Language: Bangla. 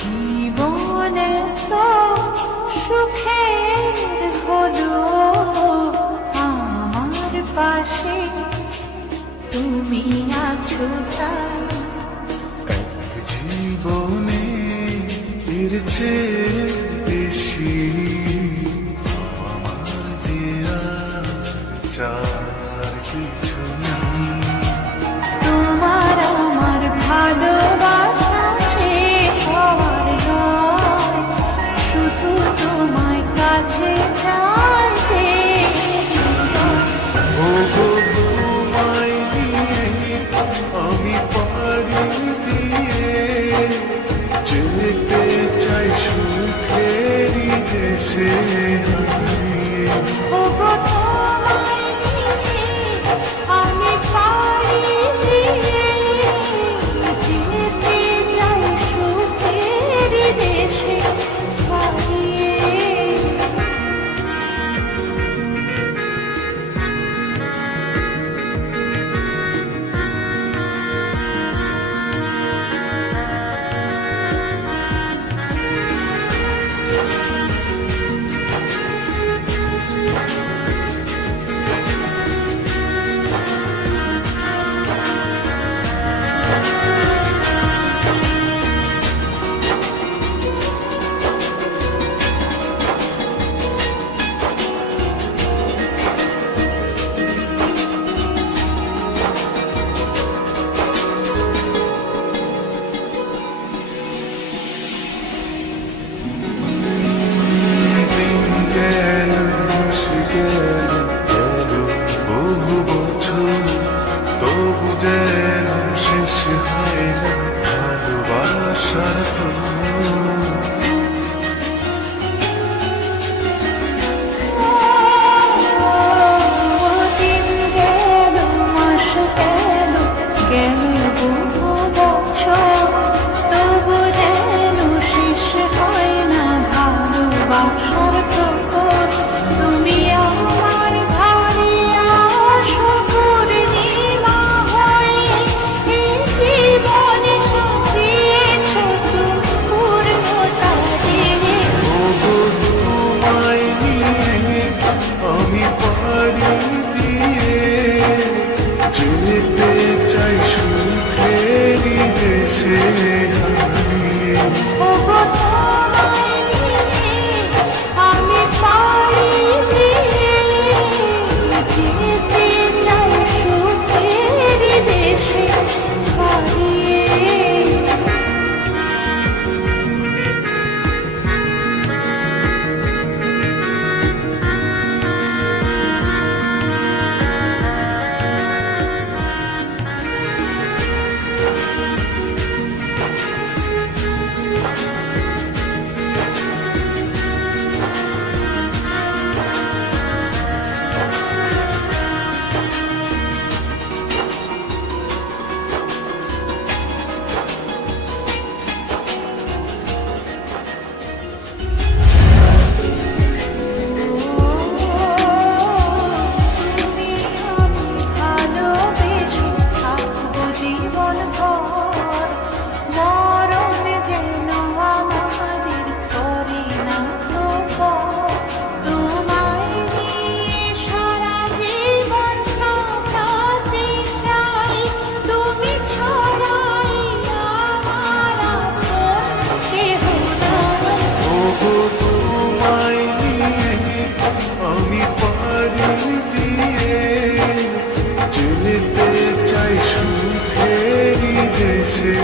জীবনে তো সুখের হলো আমার পাশে তুমি আছো তাই। জীবনে এর চেয়ে বেশি আমার যে আর চার কিছু নেই। তোমার আমার ভালোবাসা শেষ হওয়ার নয়, শুধু তোমায় কাছে চাইতে। ওগো তোমায় নিয়ে আমি পাড়ি দিয়ে যেতে চাই সুখেরই দেশে হারিয়ে। ওগো তোমায় নিয়ে আমি পাড়ি দিয়ে যেতে চাই সুখের দেশে হারিয়ে। বহু বছর তবু যেন শেষ হয় না ভালোবাসার দিন গেল, মাস গেল, গেল বহু বছর, তবু যেন শেষ হয় না ভালোবাসার প্রহর। তুমি আমার ঘরে আসো পূর্ণিমা হয়ে, এই জীবনে সাজিয়েছ তুমি পূর্ণতা দিয়ে। ওগো তোমায় নিয়ে আমি পাড়ি দিয়ে যেতে চাই সুখেরই দেশে হারিয়ে। ওগো তোমায় নিয়ে আমি পাড়ি দিয়ে যেতে চাই সুখের দেশে হারিয়ে। তুমি আমি ভালোবেসে থাকবো জীবন ভর, মরণ যেন আমাদের করে না তো পর। তোমায় নিয়ে সারা জীবন কাটাতে চাই, তুমি ছড়াই আমার আপন কেহ নাই। ওগো তোমায় নিয়ে আমি পাড়ি দিয়ে যেতে চাই সুখেরই দেশে